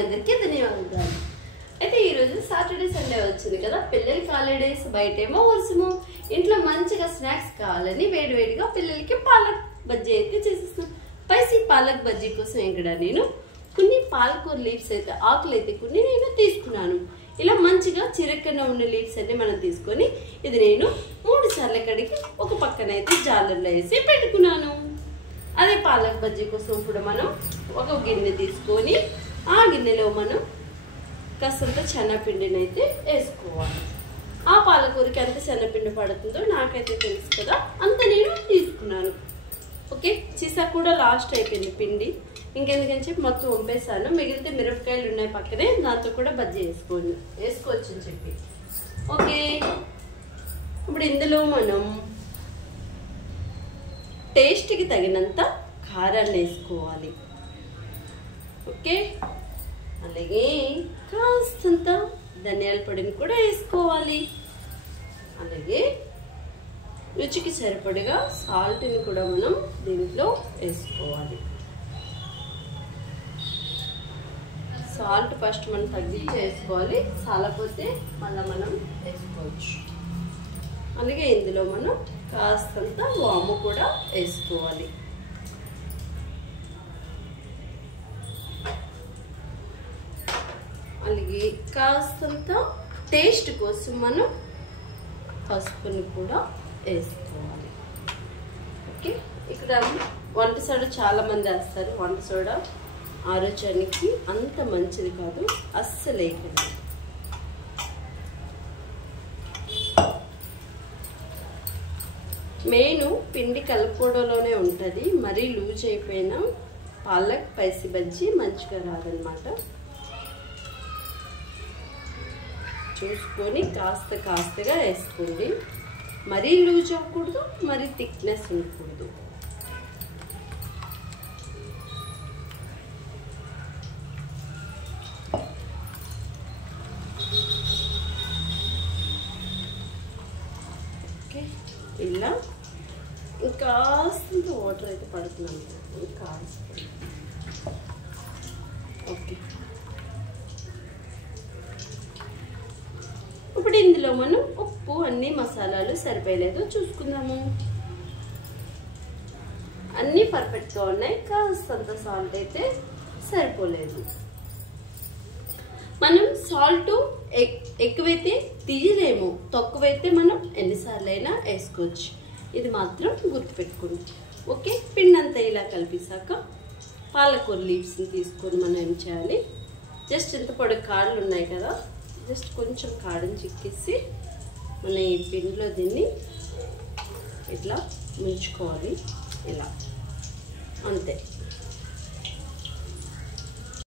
Morning అందరికీ ధన్యవాదాలు. అయితే ఈరోజు సాటర్డే సండే వచ్చింది కదా, పిల్లలకి హాలిడేస్, బయటేమో వర్షము, ఇంట్లో మంచిగా స్నాక్స్ కావాలని వేడివేడిగా పిల్లలకి పాలక్ బజ్జీ అయితే చేసేస్తున్నాను. స్పైసీ పాలక్ బజ్జీ కోసం ఇక్కడ నేను కొన్ని పాలకూర లీవ్స్ అయితే ఆకులు అయితే కొన్ని నేను తీసుకున్నాను. ఇలా మంచిగా చిరక్కన ఉన్న లీవ్స్ అన్ని మనం తీసుకొని ఇది నేను 3 సార్లు కడిగి ఒక పక్కన అయితే జాలర్లో వేసి పెట్టుకున్నాను. అదే పాలక్ బజ్జీ కోసం ఇప్పుడు మనం ఒక గిన్నె తీసుకొని ఆ గిన్నెలో మనం కాసంత శనగపిండిని అయితే వేసుకోవాలి. ఆ పాలకూరకి ఎంత శనగపిండి పడుతుందో నాకైతే తెలుసు కదా, అంత నేను తీసుకున్నాను. ఓకే, చీసా కూడా లాస్ట్ అయిపోయింది పిండి, ఇంకెందుకని చెప్పి మొత్తం వంపేసాను. మిగిలితే మిరపకాయలు ఉన్నాయి పక్కనే, దాంతో కూడా బజ్జీ వేసుకోవచ్చు అని చెప్పి. ఓకే, ఇప్పుడు ఇందులో మనం టేస్ట్కి తగినంత కారాన్ని వేసుకోవాలి. ఓకే, అలాగే కాస్తంత ధనియాల పొడిని కూడా వేసుకోవాలి. అలాగే రుచికి సరిపడగా సాల్ట్ని కూడా మనం దీంట్లో వేసుకోవాలి. సాల్ట్ ఫస్ట్ మనం తగ్గించి వేసుకోవాలి, చాలపోతే మళ్ళీ మనం వేసుకోవచ్చు. అలాగే ఇందులో మనం కాస్తంత వాము కూడా వేసుకోవాలి. అలాగే కాస్తంత టేస్ట్ కోసం మనం పసుపుని కూడా వేసుకోవాలి. ఓకే, ఇక్కడ వంట సోడా చాలా మంది వేస్తారు. వంట సోడా ఆరోగ్యానికి అంత మంచిది కాదు, అస్సలు వేయకండి. మెయిన్ పిండి కలుపుకోవడంలోనే ఉంటుంది. మరీ లూజ్ అయిపోయినా పాలక్ స్పైసీ బజ్జీ మంచిగా రాదనమాట. చూసుకొని కాస్తగా వేసుకోండి. మరీ లూజ్ అవ్వకూడదు, మరీ థిక్నెస్ ఉండకూడదు. ఓకే, ఇలా ఇంకాస్తంత వాటర్ అయితే పడుతున్నాను. ఓకే, ఇప్పుడు ఇందులో మనం ఉప్పు అన్ని మసాలాలు సరిపోయలేదో చూసుకుందాము. అన్నీ పర్ఫెక్ట్గా ఉన్నాయి, కాస్తంత సాల్ట్ అయితే సరిపోలేదు. మనం సాల్ట్ ఎక్కువైతే తీయలేము, తక్కువైతే మనం ఎన్నిసార్లు అయినా వేసుకోవచ్చు. ఇది మాత్రం గుర్తుపెట్టుకోండి. ఓకే, పిండి అంతా ఇలా కలిపేశాక పాలకూర లీవ్స్ని తీసుకొని మనం ఏం చేయాలి, జస్ట్ ఇంత పొడి కాడలు ఉన్నాయి కదా, జస్ట్ కొంచెం కాడని చిక్కేసి మన ఈ పిండిలో దీన్ని ఇట్లా ముంచుకోవాలి. ఇలా అంతే,